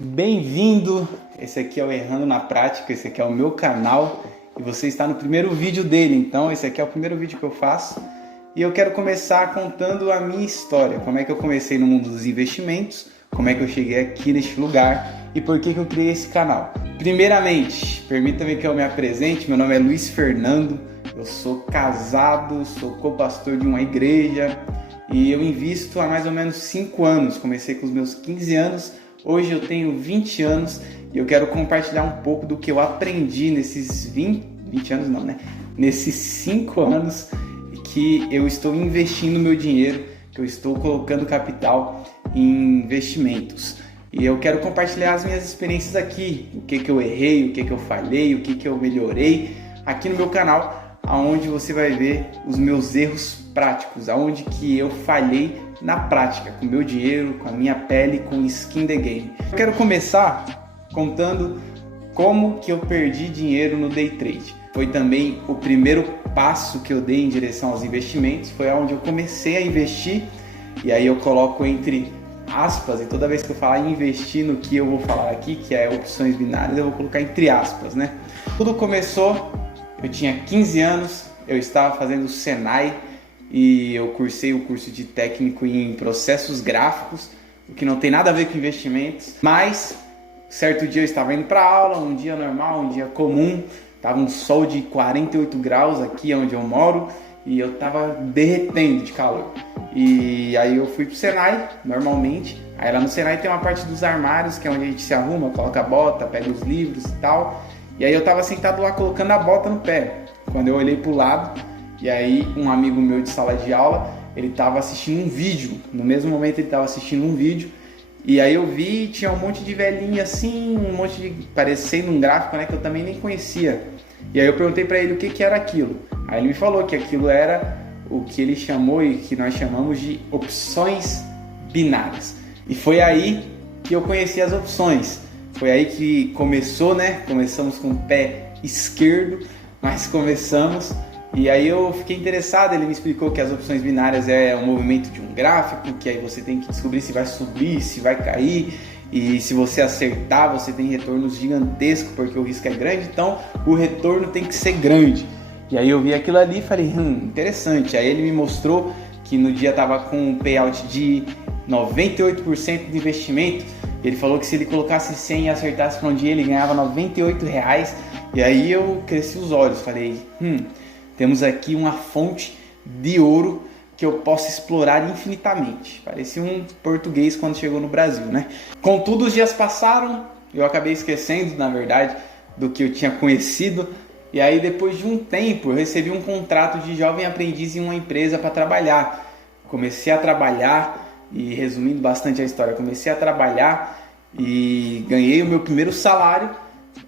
Bem-vindo! Esse aqui é o Errando na Prática, esse aqui é o meu canal e você está no primeiro vídeo dele, então esse aqui é o primeiro vídeo que eu faço e eu quero começar contando a minha história, como é que eu comecei no mundo dos investimentos, como é que eu cheguei aqui neste lugar e por que eu criei esse canal. Primeiramente, permita-me que eu me apresente, meu nome é Luiz Fernando, eu sou casado, sou co-pastor de uma igreja e eu invisto há mais ou menos 5 anos, comecei com os meus 15 anos. Hoje eu tenho 20 anos e eu quero compartilhar um pouco do que eu aprendi nesses 20 anos não, né? Nesses 5 anos que eu estou investindo meu dinheiro, que eu estou colocando capital em investimentos. E eu quero compartilhar as minhas experiências aqui, o que eu errei, o que eu falhei, o que eu melhorei aqui no meu canal, onde você vai ver os meus erros práticos, aonde que eu falhei na prática, com meu dinheiro, com a minha pele, com skin the game. Eu quero começar contando como que eu perdi dinheiro no day trade. Foi também o primeiro passo que eu dei em direção aos investimentos, foi onde eu comecei a investir, e aí eu coloco entre aspas, e toda vez que eu falar em investir no que eu vou falar aqui, que é opções binárias, eu vou colocar entre aspas, né? Tudo começou, eu tinha 15 anos, eu estava fazendo o Senai, e eu cursei o curso de técnico em processos gráficos, o que não tem nada a ver com investimentos, mas certo dia eu estava indo para aula, um dia normal, um dia comum, estava um sol de 48 graus aqui onde eu moro e eu estava derretendo de calor. E aí eu fui pro Senai, normalmente, aí lá no Senai tem uma parte dos armários, que é onde a gente se arruma, coloca a bota, pega os livros e tal, e aí eu estava sentado lá colocando a bota no pé, quando eu olhei pro lado. E aí um amigo meu de sala de aula, ele estava assistindo um vídeo, no mesmo momento ele estava assistindo um vídeo, e aí eu vi, tinha um monte de velhinha assim, um monte de, parecendo um gráfico, né, que eu também nem conhecia. E aí eu perguntei para ele o que era aquilo. Aí ele me falou que aquilo era o que ele chamou e que nós chamamos de opções binárias. E foi aí que eu conheci as opções. Foi aí que começou, né? Começamos com o pé esquerdo, mas começamos. E aí eu fiquei interessado, ele me explicou que as opções binárias é um movimento de um gráfico, que aí você tem que descobrir se vai subir, se vai cair, e se você acertar você tem retornos gigantescos, porque o risco é grande, então o retorno tem que ser grande. E aí eu vi aquilo ali e falei, interessante. Aí ele me mostrou que no dia estava com um payout de 98% de investimento, ele falou que se ele colocasse 100 e acertasse para um dia ele ganhava R$98, e aí eu cresci os olhos, falei, temos aqui uma fonte de ouro que eu posso explorar infinitamente. Parecia um português quando chegou no Brasil, né? Contudo, os dias passaram, eu acabei esquecendo, na verdade, do que eu tinha conhecido. E aí, depois de um tempo, eu recebi um contrato de jovem aprendiz em uma empresa para trabalhar. Comecei a trabalhar, e resumindo bastante a história, comecei a trabalhar e ganhei o meu primeiro salário.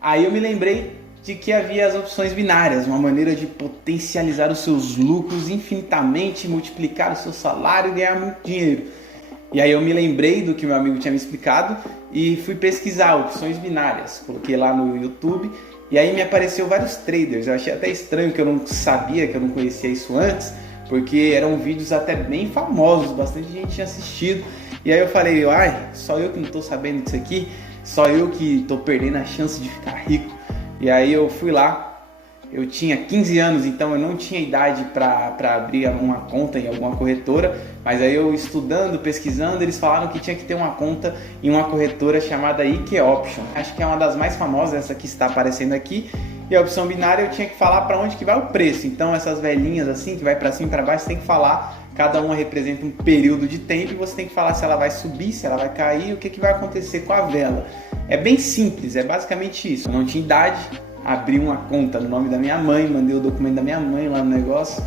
Aí eu me lembrei de que havia as opções binárias, uma maneira de potencializar os seus lucros infinitamente, multiplicar o seu salário e ganhar muito dinheiro. E aí eu me lembrei do que meu amigo tinha me explicado e fui pesquisar opções binárias. Coloquei lá no YouTube e aí me apareceu vários traders. Eu achei até estranho que eu não sabia, que eu não conhecia isso antes, porque eram vídeos até bem famosos, bastante gente tinha assistido. E aí eu falei, só eu que não estou sabendo disso aqui, só eu que estou perdendo a chance de ficar rico. E aí eu fui lá, eu tinha 15 anos, então eu não tinha idade para abrir uma conta em alguma corretora, mas aí eu estudando, pesquisando, eles falaram que tinha que ter uma conta em uma corretora chamada IK Option. Acho que é uma das mais famosas, essa que está aparecendo aqui. E a opção binária eu tinha que falar para onde que vai o preço. Então essas velhinhas assim, que vai para cima e para baixo, você tem que falar, cada uma representa um período de tempo e você tem que falar se ela vai subir, se ela vai cair, o que vai acontecer com a vela. É bem simples, é basicamente isso. Eu não tinha idade, abri uma conta no nome da minha mãe, mandei o documento da minha mãe lá no negócio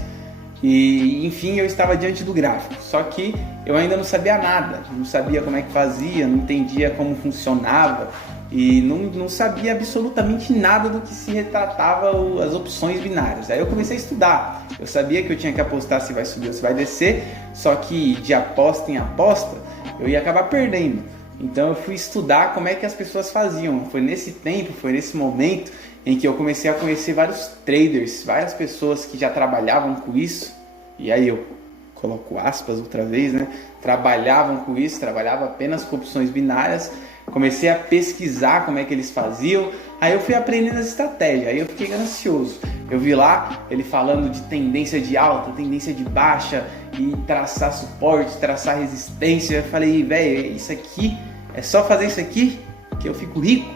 e enfim, eu estava diante do gráfico. Só que eu ainda não sabia nada, não sabia como é que fazia, não entendia como funcionava e não sabia absolutamente nada do que se retratava as opções binárias. Aí eu comecei a estudar, eu sabia que eu tinha que apostar se vai subir ou se vai descer, só que de aposta em aposta eu ia acabar perdendo. Então eu fui estudar como é que as pessoas faziam. Foi nesse tempo, foi nesse momento em que eu comecei a conhecer vários traders, várias pessoas que já trabalhavam com isso. E aí eu coloco aspas outra vez, né? Trabalhavam com isso, trabalhavam apenas com opções binárias, Comecei a pesquisar como é que eles faziam, aí eu fui aprendendo as estratégias, aí eu fiquei ganancioso. Eu vi lá ele falando de tendência de alta, tendência de baixa, e traçar suporte, traçar resistência. Eu falei, velho, isso aqui, é só fazer isso aqui que eu fico rico?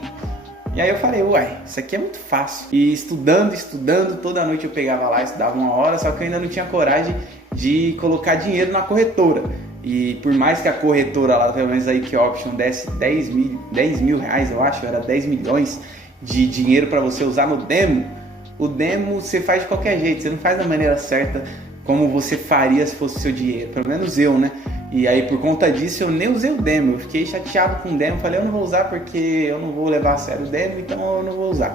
E aí eu falei, uai, isso aqui é muito fácil. E estudando, toda noite eu pegava lá, estudava 1 hora, só que eu ainda não tinha coragem de colocar dinheiro na corretora. E por mais que a corretora lá, pelo menos a IK Option, desse 10 mil reais, eu acho, era 10 milhões de dinheiro para você usar no demo, o demo você faz de qualquer jeito, você não faz da maneira certa como você faria se fosse o seu dinheiro, pelo menos eu, né? E aí por conta disso eu nem usei o demo, eu fiquei chateado com o demo, falei eu não vou usar porque eu não vou levar a sério o demo, então eu não vou usar.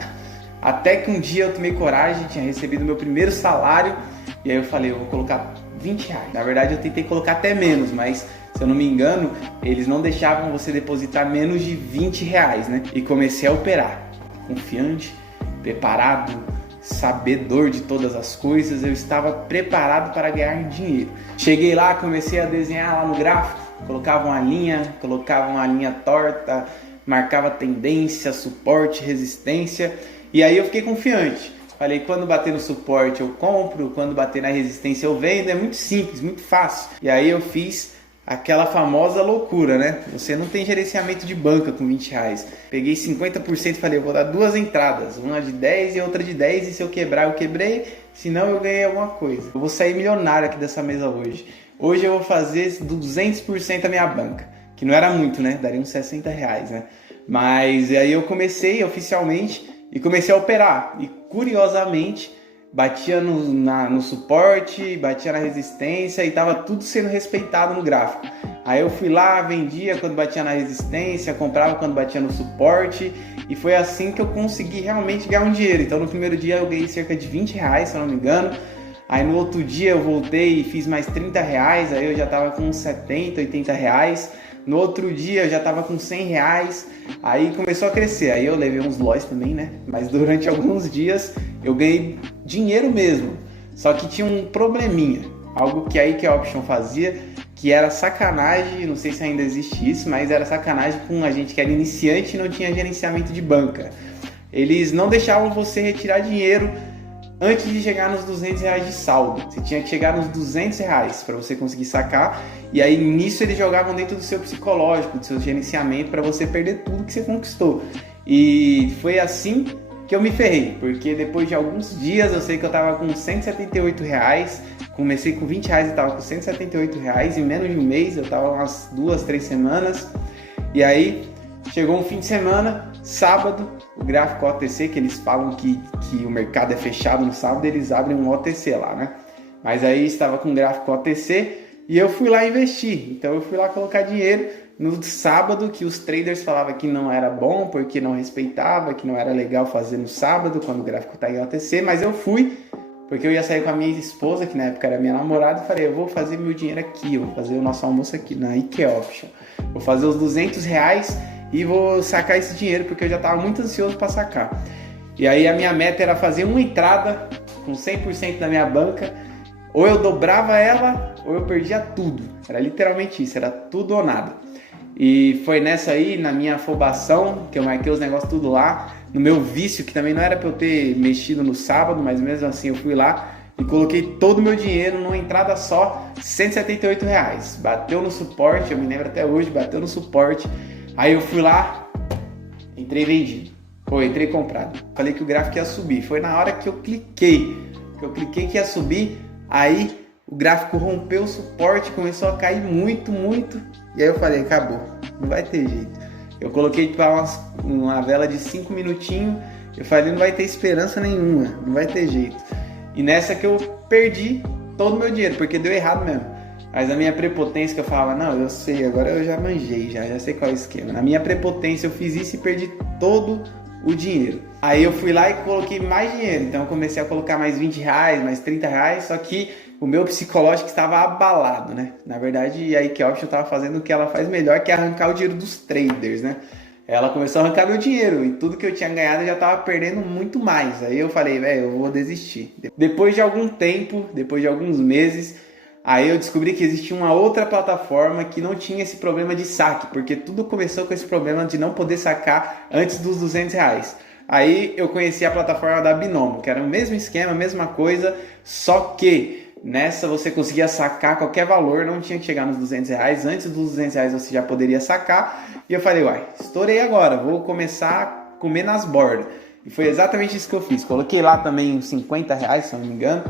Até que um dia eu tomei coragem, tinha recebido meu primeiro salário, e aí eu falei, eu vou colocar 20 reais. Na verdade eu tentei colocar até menos, mas se eu não me engano, eles não deixavam você depositar menos de 20 reais, né? E comecei a operar, confiante, preparado, sabedor de todas as coisas, eu estava preparado para ganhar dinheiro. Cheguei lá, comecei a desenhar lá no gráfico, colocava uma linha torta, marcava tendência, suporte, resistência, e aí eu fiquei confiante. Falei, quando bater no suporte eu compro, quando bater na resistência eu vendo, é muito simples, muito fácil. E aí eu fiz aquela famosa loucura, né? Você não tem gerenciamento de banca com 20 reais. Peguei 50% e falei, eu vou dar 2 entradas, uma de 10 e outra de 10, e se eu quebrar eu quebrei, se não eu ganhei alguma coisa. Eu vou sair milionário aqui dessa mesa hoje. Hoje eu vou fazer 200% a minha banca, que não era muito, né? Daria uns 60 reais, né? Mas aí eu comecei oficialmente e comecei a operar. E curiosamente, batia no suporte, batia na resistência e estava tudo sendo respeitado no gráfico. Aí eu fui lá, vendia quando batia na resistência, comprava quando batia no suporte, e foi assim que eu consegui realmente ganhar um dinheiro. Então no primeiro dia eu ganhei cerca de 20 reais, se eu não me engano. Aí no outro dia eu voltei e fiz mais 30 reais, aí eu já estava com 70, 80 reais. No outro dia eu já estava com 100 reais, aí começou a crescer. Aí eu levei uns loss também, né? Mas durante alguns dias eu ganhei dinheiro mesmo. Só que tinha um probleminha, algo que a IK Option fazia, que era sacanagem, não sei se ainda existe isso, mas era sacanagem com a gente que era iniciante e não tinha gerenciamento de banca. Eles não deixavam você retirar dinheiro antes de chegar nos 200 reais de saldo. Você tinha que chegar nos 200 reais para você conseguir sacar, e aí nisso eles jogavam dentro do seu psicológico, do seu gerenciamento, para você perder tudo que você conquistou. E foi assim que eu me ferrei, porque depois de alguns dias eu sei que eu estava com 178 reais, comecei com 20 reais e estava com 178 reais, em menos de um mês, eu estava umas 2, 3 semanas, e aí chegou um fim de semana, sábado, o gráfico OTC, que eles falam que o mercado é fechado no sábado, eles abrem um OTC lá, né? Mas aí estava com o gráfico OTC e eu fui lá investir. Então eu fui lá colocar dinheiro no sábado, que os traders falavam que não era bom, porque não respeitava, que não era legal fazer no sábado, quando o gráfico está em OTC, mas eu fui, porque eu ia sair com a minha esposa, que na época era minha namorada, e falei, eu vou fazer meu dinheiro aqui, eu vou fazer o nosso almoço aqui, na IK Option. Vou fazer os 200 reais e vou sacar esse dinheiro, porque eu já estava muito ansioso para sacar. E aí a minha meta era fazer uma entrada com 100% da minha banca, ou eu dobrava ela, ou eu perdia tudo. Era literalmente isso, era tudo ou nada. E foi nessa aí, na minha afobação, que eu marquei os negócios tudo lá, no meu vício, que também não era para eu ter mexido no sábado, mas mesmo assim eu fui lá e coloquei todo o meu dinheiro numa entrada só, 178 reais. Bateu no suporte, eu me lembro até hoje, bateu no suporte. Aí eu fui lá, entrei vendido. Entrei comprado. Falei que o gráfico ia subir. Foi na hora que eu cliquei que ia subir, aí o gráfico rompeu o suporte, começou a cair muito, muito. E aí eu falei, acabou, não vai ter jeito. Eu coloquei para uma vela de 5 minutinhos, eu falei, não vai ter esperança nenhuma, não vai ter jeito. E nessa que eu perdi todo o meu dinheiro, porque deu errado mesmo. Mas a minha prepotência, que eu falava, não, eu sei, agora eu já manjei, já sei qual é o esquema. Na minha prepotência eu fiz isso e perdi todo o dinheiro. Aí eu fui lá e coloquei mais dinheiro, então eu comecei a colocar mais 20 reais, mais 30 reais, só que o meu psicológico estava abalado, né? Na verdade, a IK Option estava fazendo o que ela faz melhor, que é arrancar o dinheiro dos traders, né? Ela começou a arrancar meu dinheiro e tudo que eu tinha ganhado eu já estava perdendo muito mais. Aí eu falei, velho, eu vou desistir. Depois de algum tempo, depois de alguns meses, Aí eu descobri que existia uma outra plataforma que não tinha esse problema de saque, porque tudo começou com esse problema de não poder sacar antes dos R$ 200. Aí eu conheci a plataforma da Binomo, que era o mesmo esquema, a mesma coisa, só que nessa você conseguia sacar qualquer valor, não tinha que chegar nos R$ 200, antes dos R$ 200 você já poderia sacar, e eu falei, uai, estourei agora, vou começar a comer nas bordas. E foi exatamente isso que eu fiz, coloquei lá também uns R$ 50, se eu não me engano,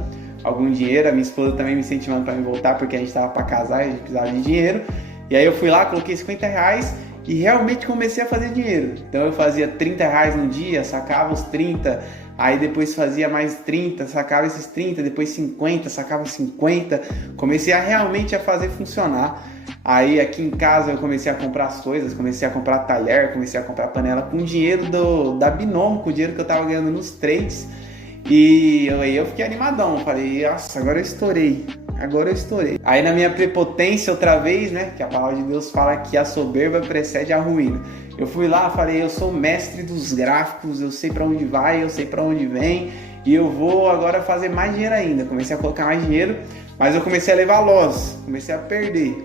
algum dinheiro, a minha esposa também me incentivando para me voltar, porque a gente estava para casar e a gente precisava de dinheiro, e aí eu fui lá, coloquei R$ 50 e realmente comecei a fazer dinheiro. Então eu fazia R$ 30 no dia, sacava os 30, aí depois fazia mais 30, sacava esses 30, depois 50, sacava 50, comecei a realmente a fazer funcionar. Aí aqui em casa eu comecei a comprar as coisas, comecei a comprar talher, comecei a comprar panela com dinheiro da Binomo, com o dinheiro que eu tava ganhando nos trades. E aí eu fiquei animadão, falei, nossa, agora eu estourei. Aí na minha prepotência outra vez, né, que a palavra de Deus fala que a soberba precede a ruína. Eu fui lá, falei, eu sou mestre dos gráficos, eu sei para onde vai, eu sei para onde vem, e eu vou agora fazer mais dinheiro ainda. Comecei a colocar mais dinheiro, mas eu comecei a levar loss, comecei a perder,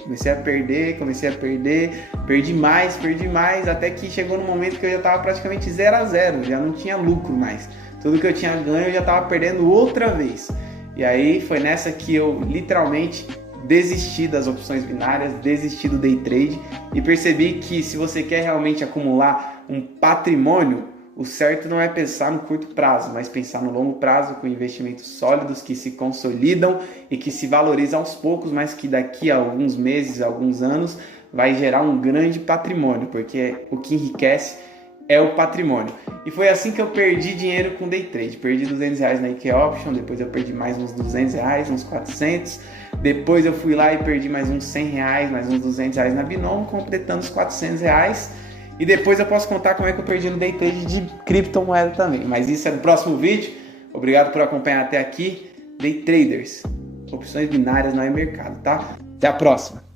perdi mais, até que chegou no momento que eu já estava praticamente 0-0, já não tinha lucro mais. Tudo que eu tinha ganho eu já estava perdendo outra vez. E aí foi nessa que eu literalmente desisti das opções binárias, desisti do day trade e percebi que se você quer realmente acumular um patrimônio, o certo não é pensar no curto prazo, mas pensar no longo prazo com investimentos sólidos que se consolidam e que se valorizam aos poucos, mas que daqui a alguns meses, alguns anos, vai gerar um grande patrimônio, porque o que enriquece é o patrimônio. E foi assim que eu perdi dinheiro com day trade. Perdi R$ 200 na IK Option, depois eu perdi mais uns R$ 200, uns 400. Depois eu fui lá e perdi mais uns R$ 100, mais uns R$ 200 na Binomo, completando os R$ 400. E depois eu posso contar como é que eu perdi no day trade de criptomoeda também. Mas isso é no próximo vídeo. Obrigado por acompanhar até aqui. Day traders, opções binárias não é mercado, tá? Até a próxima.